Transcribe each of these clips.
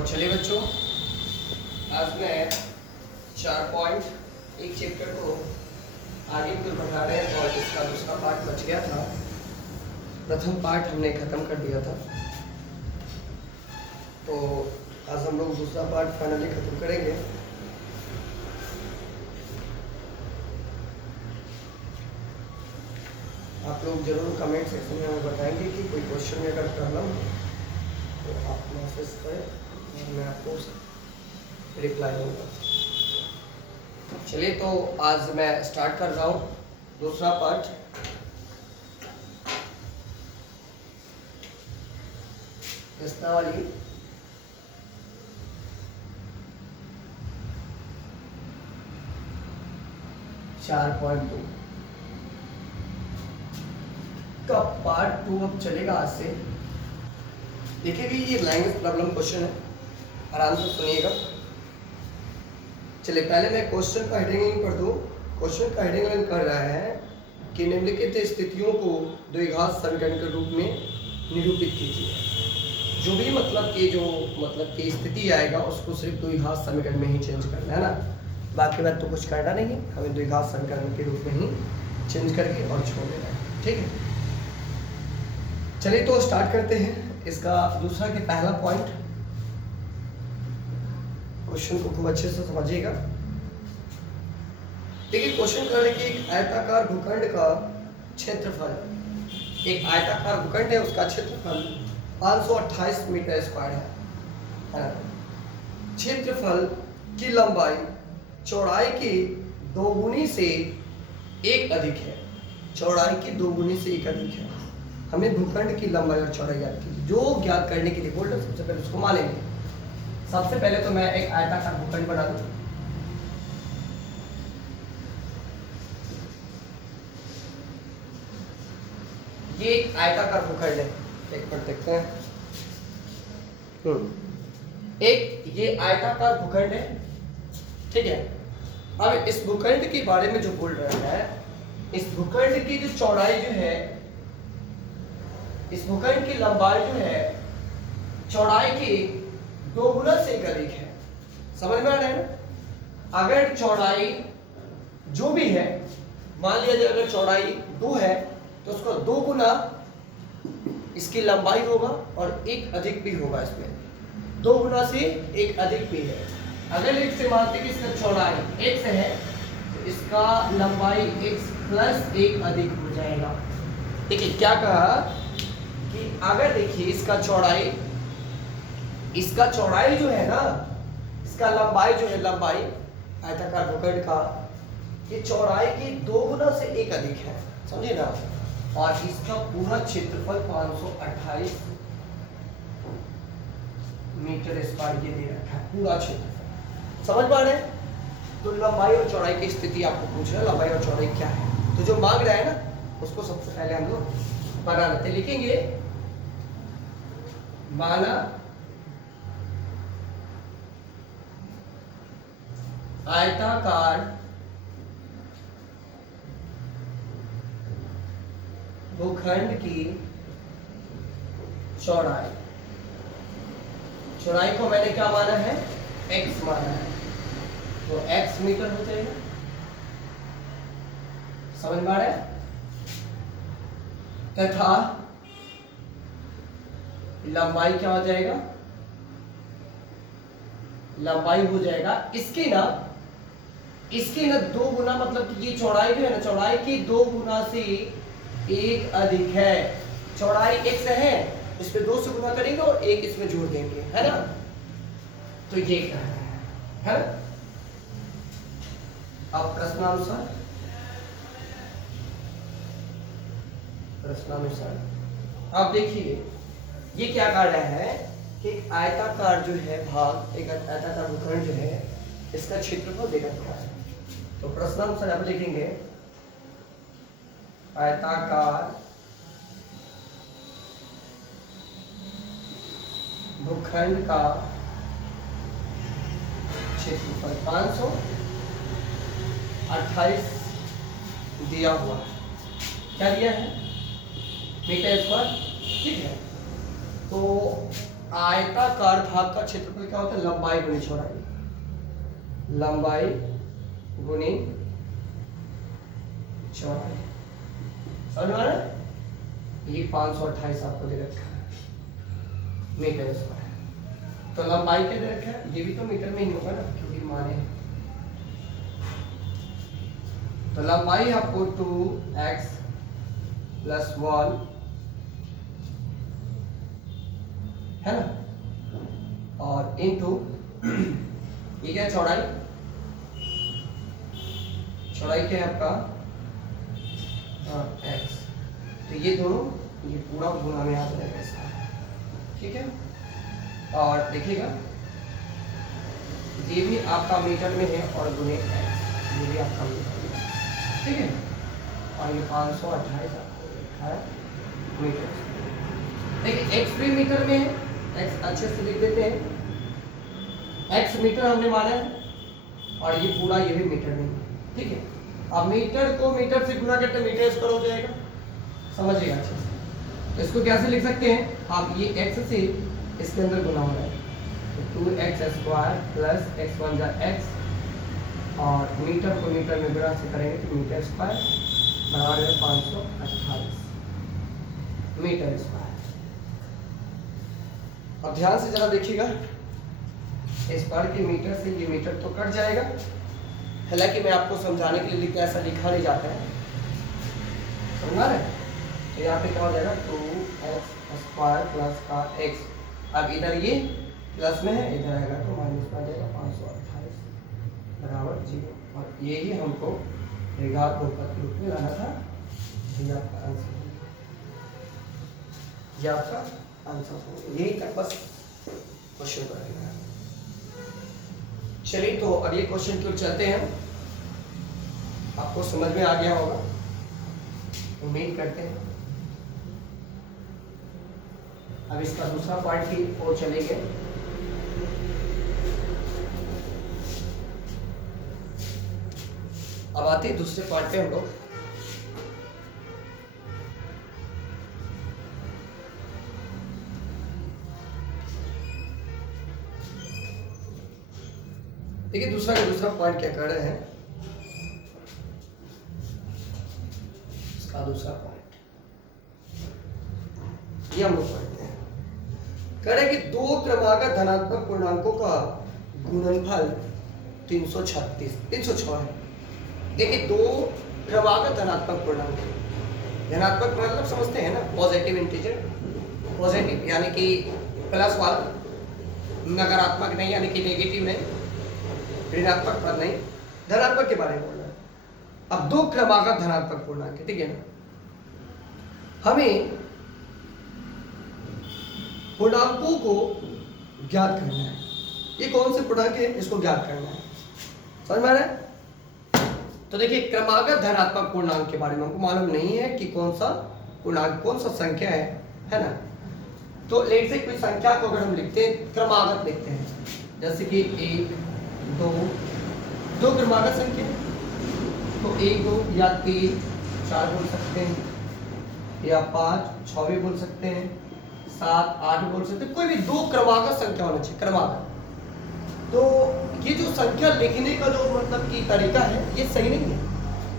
तो चलिए बच्चों, आज मैं 4 पॉइंट एक चैप्टर को आगे की ओर बढ़ा रहे हैं और इसका दूसरा पार्ट बच गया था। प्रथम पार्ट हमने खत्म कर दिया था, तो आज हम लोग दूसरा पार्ट फाइनली खत्म करेंगे। आप लोग जरूर कमेंट सेक्शन में हमें बताएंगे कि कोई क्वेश्चन में अगर प्रॉब्लम हो तो आप मैसेज करें और मैं आपको रिप्लाई दूंगा। चलिए, तो आज मैं स्टार्ट कर रहा हूँ दूसरा पार्ट। प्रश्नावली चार पॉइंट 2 का पार्ट 2 अब चलेगा आज से। देखिए भी, ये लैंग्वेज प्रॉब्लम क्वेश्चन है, आराम से सुनिएगा। चलिए, पहले मैं क्वेश्चन का हेडिंग पढ़ दूँ। क्वेश्चन का हेडिंग कर रहा है कि निम्नलिखित स्थितियों को द्विघात समीकरण के रूप में निरूपित कीजिए। जो भी मतलब कि स्थिति आएगा उसको सिर्फ द्विघात समीकरण में ही चेंज करना है ना, बाकी बात तो कुछ करना नहीं है, हमें द्विघात समीकरण के रूप में ही चेंज करके और छोड़ देना है। ठीक है, चलिए तो स्टार्ट करते हैं इसका दूसरा के पहला पॉइंट। क्वेश्चन को खूब अच्छे से समझिएगा। देखिए, क्वेश्चन कर रहे कि एक आयताकार भूखंड का क्षेत्रफल, एक आयताकार भूखंड है, उसका क्षेत्रफल 528 मीटर स्क्वायर है। क्षेत्रफल की लंबाई चौड़ाई की दोगुनी से एक अधिक है। चौड़ाई की दोगुनी से एक अधिक है। हमें भूखंड की लंबाई और चौड़ाई ज्ञात कीजिए। जो ज्ञात करने के लिए बोल रहे, सबसे पहले उसको मानेंगे। सबसे पहले तो मैं एक आयताकार भूखंड बना दूं। ये एक आयताकार भूखंड है, एक मिनट देखते हैं। एक ये आयताकार भूखंड है, ठीक है। अब इस भूखंड के बारे में जो बोल रहे हैं, इस भूखंड की जो चौड़ाई जो है, इस भूखंड की लंबाई जो है चौड़ाई की दोगुना से एक अधिक है। समझ में आ रहा है ना? अगर चौड़ाई जो भी है, मान लिया जाए अगर चौड़ाई 2 है तो उसको 2 गुना इसकी लंबाई होगा और एक अधिक भी होगा। इसमें 2 गुना से एक अधिक भी है। अगर इससे मानते कि इसका चौड़ाई x है तो इसका लंबाई x प्लस 1 अधिक हो जाएगा। देखिए क्या कहा कि अगर देखिए इसका चौड़ाई जो है ना, इसका लंबाई जो है, लंबाई आयताकार भूखंड का, ये चौड़ाई की 2 गुना से एक अधिक है, समझे ना। और इसका पूरा क्षेत्रफल 528 मीटर स्क्वायर ये दे रखा है, पूरा क्षेत्रफल। समझ पा रहे हैं? तो लंबाई और चौड़ाई की स्थिति आपको पूछ रहा है, लंबाई और चौड़ाई क्या है, तो जो मांग रहा है ना उसको सबसे पहले हम लोग बना लेते। लिखेंगे माना आयताकार भूखंड की चौड़ाई, चौड़ाई को मैंने क्या माना है, x माना है, तो x मीटर हो जाएगा। समझ पा रहे हैं? तथा लंबाई क्या हो जाएगा, लंबाई हो जाएगा इसके ना 2 गुना, मतलब कि ये चौड़ाई जो है ना, चौड़ाई की 2 गुना से एक अधिक है। चौड़ाई x है, इस पे 2 से गुना करेंगे और 1 इसमें जोड़ देंगे, है ना। तो ये क्या है ना। अब प्रश्नानुसार अब देखिए ये क्या कह रहा है कि आयताकार जो है भाग, एक आयताकार भूखंड जो है, इसका क्षेत्रफल दे रखा है। तो प्रश्नानुसार आप लिखेंगे आयताकार भूखंड का क्षेत्रफल 528 दिया हुआ है। क्या दिया है, मीटर स्क्वायर, ठीक है। तो आयताकार भाग का क्षेत्रफल क्या होता है? लंबाई गुनी चौड़ाई, लंबाई गुनी चौड़ाई। समझ में आ रहा है? ये 528 आपको दे रखा है मीटर स्क्वायर। तो लंबाई क्या दे रखा है? ये भी तो मीटर में ही होगा ना, क्योंकि माने। तो लंबाई आपको 2x + 1 है ना, और इनटू ये क्या चौड़ाई, चौड़ाई क्या है आपका x। तो ये दोनों, ये पूरा गुना में आ जाएगा इसका, ठीक है। और देखिएगा ये भी आपका मीटर में है और गुने x, ये भी आपका मीटर में है, ठीक है। और ये 528 आपको लिखा है मीटर। देखिए x भी मीटर में है, x अच्छे से लिख देते हैं, x मीटर हमने माना है, और ये पूरा ये भी मीटर में है, ठीक है। अब मीटर को मीटर से गुना करते मीटर स्क्वायर हो जाएगा, समझिएगा अच्छे से। तो इसको कैसे लिख सकते हैं आप? ये x से इसके अंदर गुना हो रहा है, तो 2x² + x1 जा x, और मीटर को मीटर में गुणा से करेंगे तो मीटर स्क्वायर बराबर है 528 मीटर स्क्वायर। अब ध्यान से जरा देखिएगा, इस बार के मीटर से ये मीटर तो कट जाएगा, हालांकि मैं आपको समझाने के लिए ऐसा लिखा नहीं जाता है, समझ रहे हैं? तो यहाँ पे क्या हो जाएगा 2x² + का x। अब इधर ये प्लस में है, इधर आएगा तो माइनस में आ जाएगा 528 बराबर 0। और यही हमको घात बहुपद के रूप में लाना था। ये आपका आंसर, ये आपका आंसर हो, यही तक बस क्वेश्चन करेंगे। चलिए तो अब ये क्वेश्चन क्यों चलते हैं, आपको समझ में आ गया होगा, उम्मीद करते हैं। अब इसका दूसरा पार्ट की ओर चलेंगे। अब आते हैं दूसरे पार्ट पे हम लोग। देखिए दूसरा का दूसरा पॉइंट क्या कर रहे हैं, इसका दूसरा पॉइंट ये हम लोग पढ़ते हैं। कह रहे कि दो क्रमागत धनात्मक पूर्णांकों का गुणनफल 306 है। देखिए दो क्रमागत धनात्मक पूर्णांक, धनात्मक मतलब समझते हैं ना, पॉजिटिव इंटीजर, पॉजिटिव यानी कि प्लस वाला, नकारात्मक नहीं यानी कि नेगेटिव नहीं, ऋणात्मक पद नहीं, धनात्मक के बारे में बोल रहे हैं। अब दो क्रमागत धनात्मक पूर्णांक है, ठीक है ना। हमें पूर्णांकों को ज्ञात करना है, ये कौन से पूर्णांक है इसको ज्ञात करना है, समझ में आ रहा है? तो देखिए क्रमागत धनात्मक पूर्णांक के बारे में हमको मालूम नहीं है कि कौन सा पूर्णांक, कौन सा संख्या है ना। तो लेट से कोई संख्या को अगर हम लिखते हैं, क्रमागत लिखते हैं, जैसे कि 1 2 क्रमागत संख्या, तो 1 2 या 3 4 बोल सकते हैं, या 5 6 भी बोल सकते हैं, 7 8 बोल सकते हैं, कोई भी दो क्रमागत संख्या होना चाहिए, क्रमागत। तो ये जो संख्या लिखने का जो मतलब कि तरीका है ये सही नहीं है।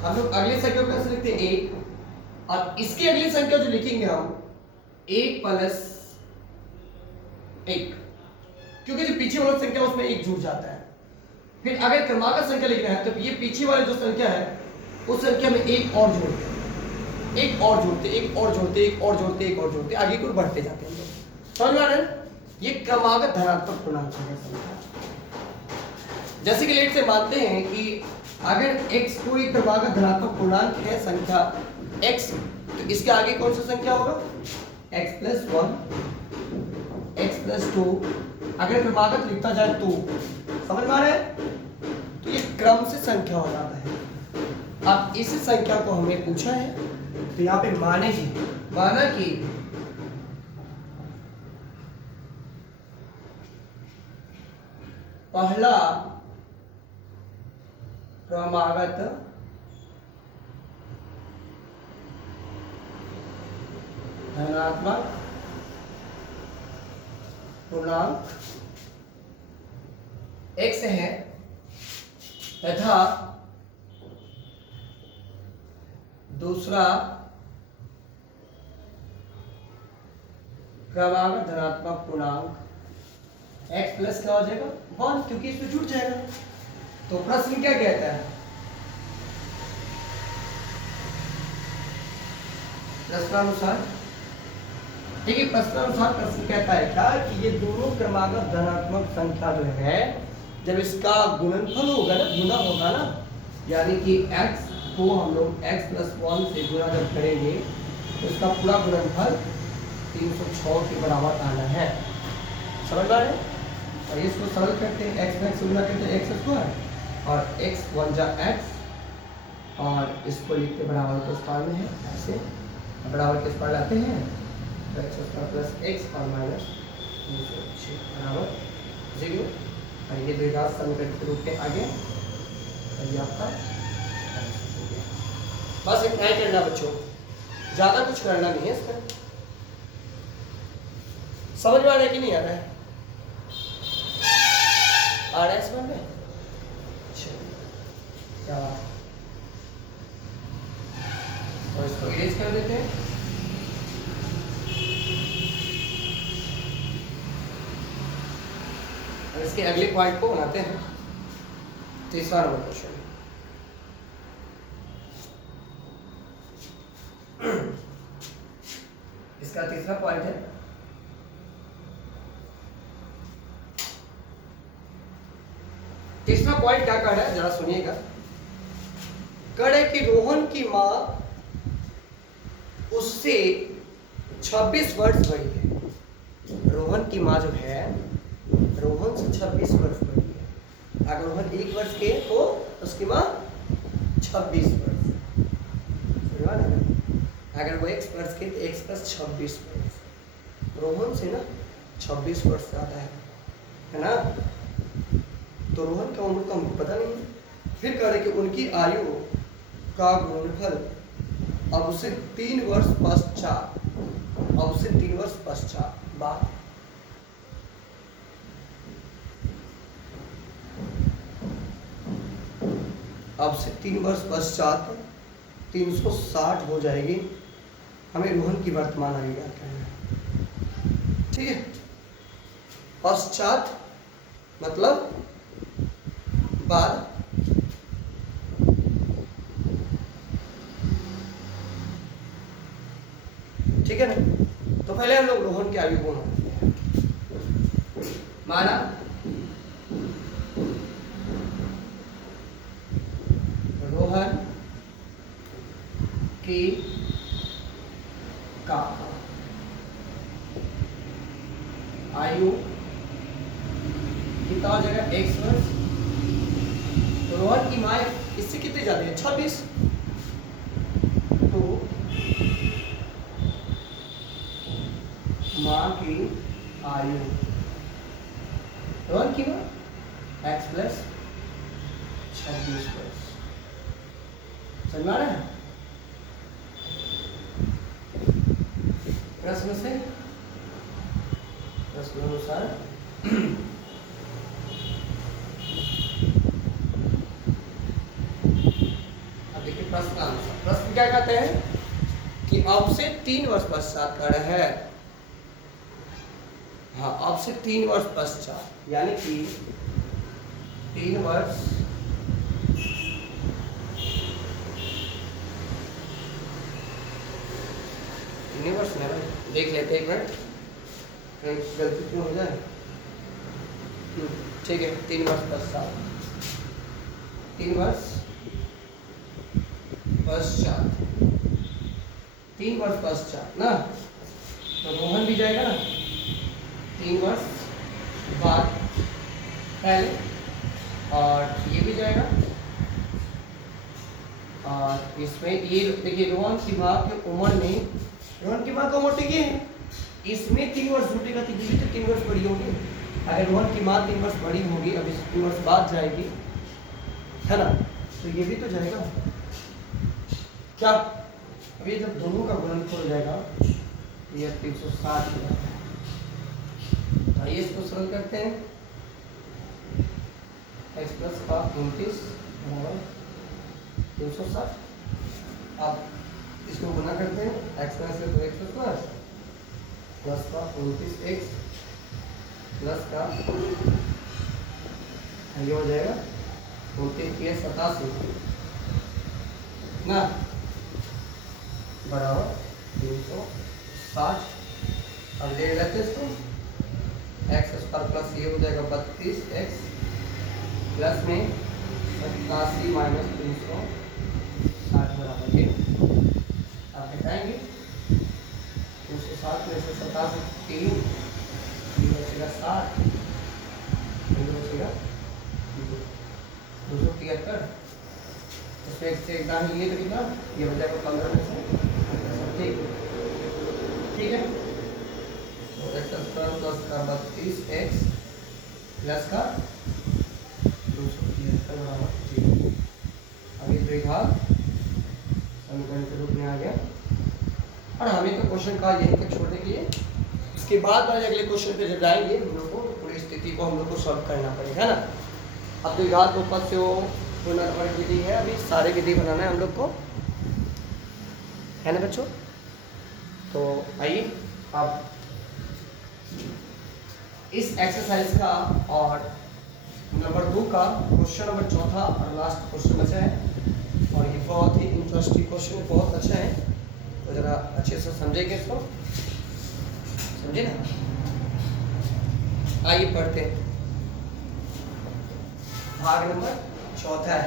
हम लोग अगली संख्या को कैसे लिखते हैं 1, और इसकी अगली संख्या जो लिखेंगे हम 1 + 1, क्योंकि जो पीछे वाला संख्या उसमें 1 जुड़ जाता है। फिर अगर क्रमागत संख्या लिखना है तो ये पीछे वाली जो संख्या है उस संख्या में 1 और जोड़ते हैं, 1 और जोड़ते, 1 और जोड़ते, 1 और जोड़ते, 1 और जोड़ते, आगे को बढ़ते जाते हैं। समझ में आ रहा है? ये क्रमागत धनात्मक पूर्णांक है। जैसे कि लेट से मानते हैं कि अगर x कोई क्रमागत धनात्मक पूर्णांक है संख्या x, तो इसके आगे कौन सा संख्या होगा? x + 1, x + 2, अगर क्रमागत लिखता जाए तो, समझ में आ रहा है? तो ये क्रम से संख्या हो जाता है। अब इस संख्या को हमें पूछा है, तो यहाँ पे माना कि पहला क्रमागत धनात्मक पूर्णांक x है तथा दूसरा क्रमागत धनात्मक पूर्णांक x प्लस क्या हो जाएगा 1, क्योंकि इसमें जुड़ जाएगा। तो प्रश्न क्या कहता है, प्रश्नानुसार, ठीक है, प्रश्नानुसार प्रश्न कहता है क्या कि ये दोनों क्रमागत धनात्मक संख्या जो है जब इसका गुणनफल होगा ना, गुना होगा ना, यानी कि x को हम लोग x प्लस 1 से गुना जब करेंगे तो इसका पूरा गुणनफल 306 के बराबर आना है। समझ पा रहे हैं? और इसको सरल करते हैं, x में से गुना करते हैं x स्क्वायर और x 1 जा x और इसको लिख के बराबर के स्थान में है, ऐसे बराबर के स्थान लाते हैं तो x स्क्वायर प्लस x और माइनस 306 बराबर 0 और ये द्विघात समीकरण के रूप में आगे और ये आपका बस इतना ही करना बच्चों, ज्यादा कुछ करना नहीं है इसका। समझ में आ रहा है कि नहीं आ रहा है? आ रहा है समझ में? क्या और इसको इरेज कर देते हैं। और इसके अगले पॉइंट को बनाते हैं, तीसरा नंबर क्वेश्चन। इसका तीसरा पॉइंट है तीसरा पॉइंट क्या कह रहा है जरा सुनिएगा। कह रहा है कि रोहन की मां उससे 26 वर्ष बड़ी है। रोहन की मां जो है रोहन से 26 वर्ष बड़ी है। अगर रोहन 1 वर्ष के तो उसकी मां 26 वर्ष, अगर वो x वर्ष के तो x प्लस 26 वर्ष। रोहन से ना 26 वर्ष ज्यादा है ना? तो रोहन का उम्र का हमको पता नहीं है। फिर कह रहे कि उनकी आयु का गुणनफल अब उसे 3 वर्ष पश्चात, अब उसे 3 वर्ष पश्चात बाद अब से 3 वर्ष पश्चात 360 हो जाएगी। हमें रोहन की वर्तमान आयु ज्ञात करना है, ठीक है? पश्चात मतलब बाद, ठीक है ना? तो पहले हम लोग रोहन की आयु को माना रोहन की का आयु कितना हो जाएगा? x वर्ष। तो रोहन की मां इससे कितनी ज्यादा है? 26। तो मां की आयु, रोहन की मां x प्लस 26 वर्ष। समझ में आ रहा है? प्रश्न से प्रश्नानुसार अब देखिए प्रश्नानुसार प्रश्न क्या कहते हैं कि अब से 3 वर्ष पश्चात कर रहे हैं। हाँ, अब से 3 वर्ष पश्चात, यानी कि 3 वर्ष में देख लेते हैं एक मिनट, गलती क्यों हो जाए। ठीक है, 3 वर्ष पश्चात, 3 वर्ष पश्चात, 3 वर्ष पश्चात ना, तो रोहन भी जाएगा ना 3 वर्ष बाद पहले, और ये भी जाएगा। और इसमें ये देखिए रोहन की माँ की उम्र में, रोहन की माँ का उम्र ये है, इसमें 3 वर्ष छूटेगा तो ये तो 3 वर्ष बड़ी होगी। अगर रोहन की माँ 3 वर्ष बड़ी होगी, अब इस 3 वर्ष बाद जाएगी, है ना, तो ये भी तो जाएगा क्या। अब ये जब दोनों का गुणनफल हो जाएगा, ये 360 हो जाएगा। आइए इसको सरल करते हैं। x प्लस का 29 बराबर 260। अब इसको गुना करते हैं, x में से तो x प्लस का 29x प्लस का ये हो जाएगा 29 ना बराबर 360। अब ले लेते हैं इसको, एक्स स्क्वायर प्लस ये हो जाएगा 32x प्लस में 87 माइनस 360 बराबर ये। आप घटाएंगे 360 में से 87 3 बचेगा 60, बचेगा 273। इसमें एक से एग्जाम लिए तो कितना ये हो जाएगा 15 में से। ठीक है, तो एक्स स्क्वायर प्लस का 32x प्लस का 273 बराबर 0। अब ये द्विघात समीकरण के रूप में आ गया और हमें तो क्वेश्चन का यहीं तक छोड़ने के लिए, इसके बाद वाले अगले क्वेश्चन पे जब जाएंगे हम लोग को पूरी स्थिति को हम लोग को सॉल्व करना पड़ेगा ना। अब द्विघात बहुपद से वो पुनर्वर्ग विधि है, अभी सारे विधि बनाना है हम लोग को, है ना बच्चों। तो आइए अब इस एक्सरसाइज का और नंबर 2 का क्वेश्चन नंबर 4 और लास्ट क्वेश्चन बचा है और ये बहुत ही इंटरेस्टिंग क्वेश्चन, बहुत अच्छा है, तो जरा अच्छे से समझेंगे इसको, समझे ना। आइए पढ़ते हैं, भाग नंबर 4 है।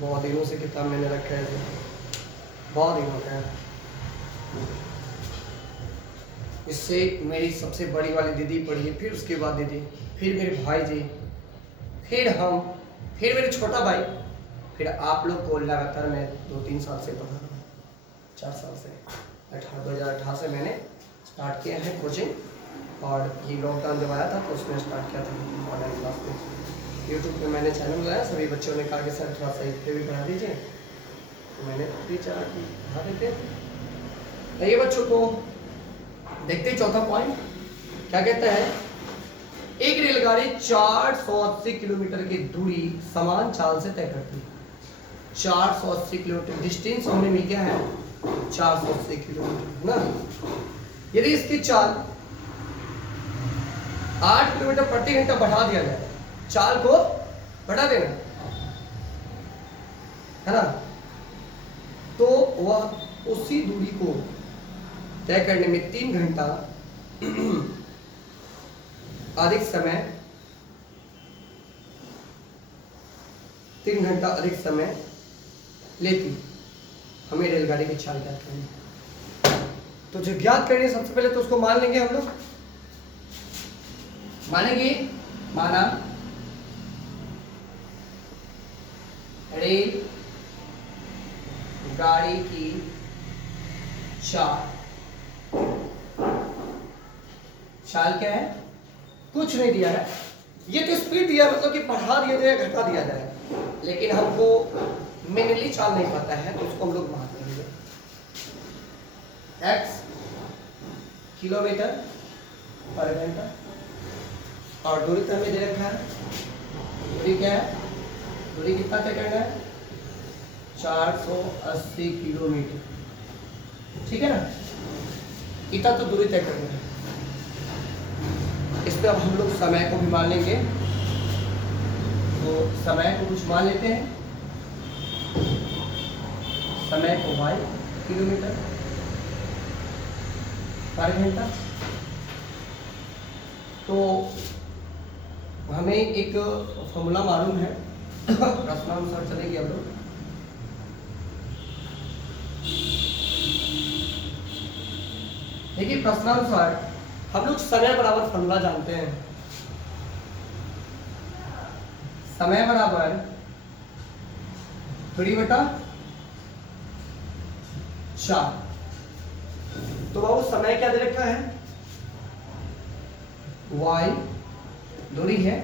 बहुत दिनों से किताब मैंने रखा है, बहुत दिनों का है। इससे मेरी सबसे बड़ी वाली दीदी पढ़ी है, फिर उसके बाद दीदी, फिर मेरे भाई जी, फिर हम, फिर मेरे छोटा भाई, फिर आप लोग को लगातार मैं 2-3 साल से पढ़ा रहा हूँ, 4 साल से। 2018 से मैंने स्टार्ट किया है कोचिंग और ये लॉकडाउन जब आया था तो उसमें स्टार्ट किया था ऑनलाइन क्लास में। यूट्यूब पे मैंने चैनल बनाया, सभी बच्चों ने कहा कि सर थोड़ा सा इस पे भी बढ़ा दीजिए, तो मैंने 3-4 बढ़ा देते। ये बच्चों को देखते ही चौथा पॉइंट क्या कहता है, एक रेलगाड़ी 480 किलोमीटर की दूरी समान चाल से तय करती है। 480 किलोमीटर डिस्टेंस हमने मिल गया है 480 किलोमीटर ना। यदि इसकी चाल 8 किलोमीटर प्रति घंटा बढ़ा दिया जाए, चाल को बढ़ा देना है ना, तो वह उसी दूरी को तय करने में 3 घंटा अधिक समय लेती। हमें रेलगाड़ी की चाल ज्ञात करनी है, तो जो ज्ञात करनी है सबसे पहले तो उसको मान लेंगे हम लोग, मानेंगे, माना रेल गाड़ी की चाल क्या है, कुछ नहीं दिया है, ये तो स्पीड दिया मतलब कि बढ़ा दिया जाए घटा दिया जाए, लेकिन हमको मिनली चाल नहीं पता है तो उसको हम लोग मान लेंगे x किलोमीटर पर घंटा और दूरी तो हमें दे रखा है, दूरी क्या है, दूरी कितना तय करना है 480 किलोमीटर, ठीक है ना, इतना तो दूरी तय करना है। इस पर अब हम लोग समय को भी मान लेंगे, तो समय को कुछ मान लेते हैं, समय को y किलोमीटर पर घंटा। तो हमें एक फॉर्मूला मालूम है, प्रश्नानुसार चलेगी हम लोग, देखिए प्रश्नानुसार हम लोग समय बराबर फॉर्मूला जानते हैं, समय बराबर 3/4। तो बाबू समय क्या दे रखा है, y दूरी है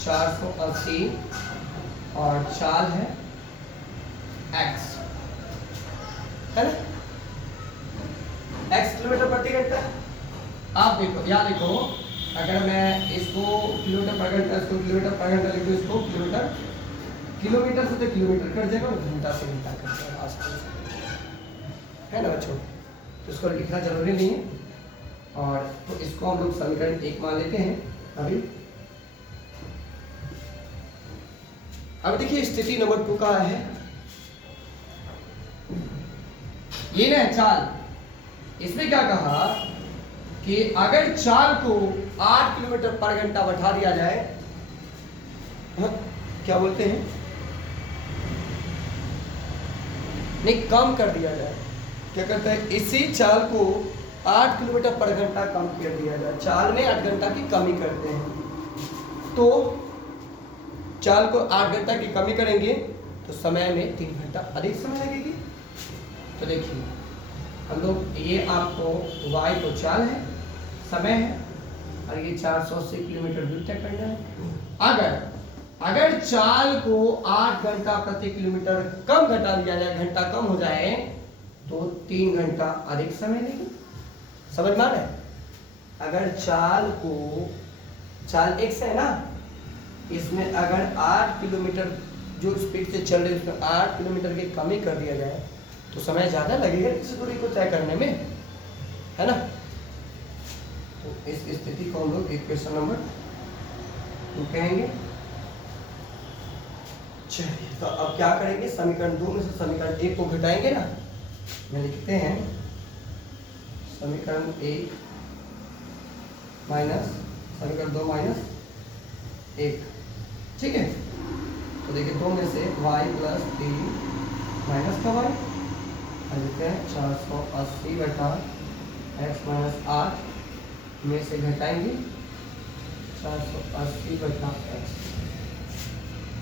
480 और चाल है x, है ना, x किलोमीटर प्रति घंटा। आप देखो, यहाँ देखो, अगर मैं इसको किलोमीटर पर घंटा, इसको किलोमीटर पर घंटा लिख दूँ, इसको किलोमीटर से तो किलोमीटर कट जाएगा और घंटा से घंटा कट जाएगा आसपास, है ना बच्चों। तो इसको लिखना जरूरी नहीं है। और तो इसको हम लोग समीकरण 1 मान लेते हैं अभी। अब देखिए स्थिति नंबर 2 का है, ये ना चाल, इसमें क्या कहा कि अगर चाल को 8 किलोमीटर पर घंटा बढ़ा दिया जाए, क्या बोलते हैं, नहीं कम कर दिया जाए, क्या करता है, इसी चाल को 8 किलोमीटर पर घंटा कम कर दिया जाए। चाल में 8 घंटा की कमी करते हैं, तो चाल को 8 घंटा की कमी करेंगे तो समय में 3 घंटा अधिक समय लगेगी। तो देखिए हम लोग, ये आपको y तो चाल है, समय है, और ये 480 किलोमीटर दूर तय करना है। अगर चाल को 8 घंटा प्रति किलोमीटर कम घटा दिया जाए, घंटा कम हो जाए, तो 3 घंटा अधिक समय लेगी। समझ में आ रहा है? अगर चाल को, चाल x है ना, इसमें अगर 8 किलोमीटर जो स्पीड से चल रही है उसमें 8 किलोमीटर की कमी कर दिया जाए तो समय ज़्यादा लगेगा इस दूरी को तय करने में, है ना। तो इस स्थिति को हम लोग इक्वेशन नंबर 2 कहेंगे। चलिए, तो अब क्या करेंगे, समीकरण 2 में से समीकरण 1 को घटाएंगे ना, में लिखते हैं समीकरण 1 माइनस समीकरण 2 माइनस 1, ठीक है। तो देखिए 2 में से y प्लस 3 माइनस का y, लिखते हैं 480 बटा x माइनस 8 में से घटाएंगे 480 बटा x,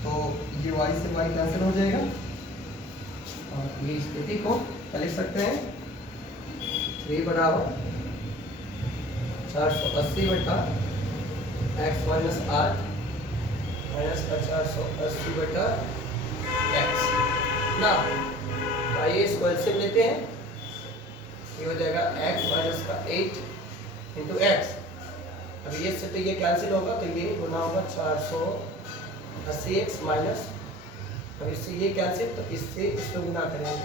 तो ये y से y कैंसिल हो जाएगा और ये स्थिति को क्या लिख सकते हैं, 3 बराबर 480 बटा x माइनस 8 माइनस का 480 बटा x ना। तो आइए इसको एलसीएम लेते हैं, ये हो जाएगा x माइनस का 8 इंटू एक्स। अब ये से तो ये कैंसिल होगा, तो ये गुना होगा 480x माइनस, अब इससे ये कैंसिल, तो इससे इसको गुना करेंगे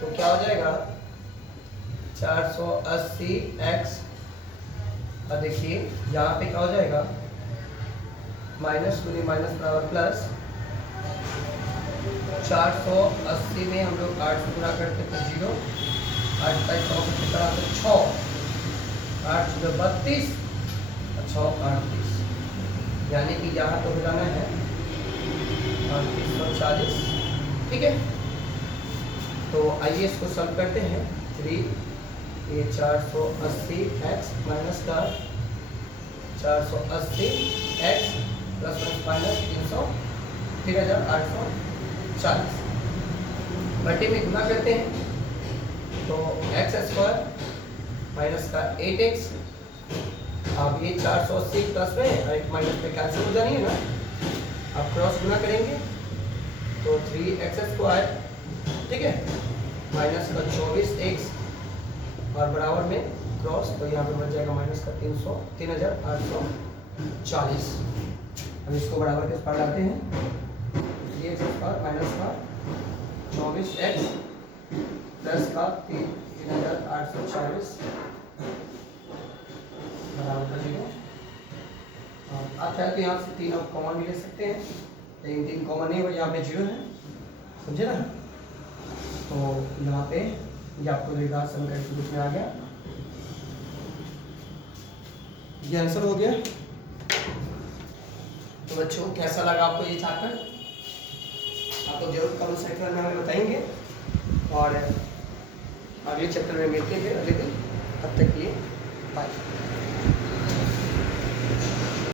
तो क्या हो जाएगा 480x, और देखिए यहाँ पे क्या हो जाएगा, माइनस गुनी माइनस बराबर प्लस, 480 में हम लोग 8 से गुना करते तो 0, 8 का 100 की तरह तो 6, 8 से 32 और 6 38, यानी कि यहाँ तो हो जाना है 3840, ठीक है। तो आइए इसको सॉल्व करते हैं। 3 ये 480x माइनस का 480x प्लस माइनस 3840 बटे में गुना करते हैं तो x स्क्वायर माइनस का 8x, अब ये 480 प्लस में और एक माइनस में कैंसिल हो जानी है ना, अब क्रॉस गुना करेंगे तो 3x स्क्वायर, ठीक है, माइनस का 24x और बराबर में क्रॉस, तो यहाँ पे बच जाएगा माइनस का 3840। अब इसको बराबर के उस पार डालते हैं, 3x माइनस का 24x प्लस का 3840 बराबर का 0। आप चाहे तो यहाँ से 3 आप कॉमन भी ले सकते हैं, लेकिन 3 कॉमन नहीं हो, यहाँ पे 0 है, समझे ना। तो यहाँ पे ये आपको द्विघात समीकरण के रूप में आ गया, ये आंसर हो गया। तो बच्चों कैसा लगा आपको ये चैप्टर, आप लोग जरूर कमेंट सेक्शन में हमें बताएंगे, और अगले चैप्टर में मिलते हैं अगले दिन, तब तक के लिए बाय।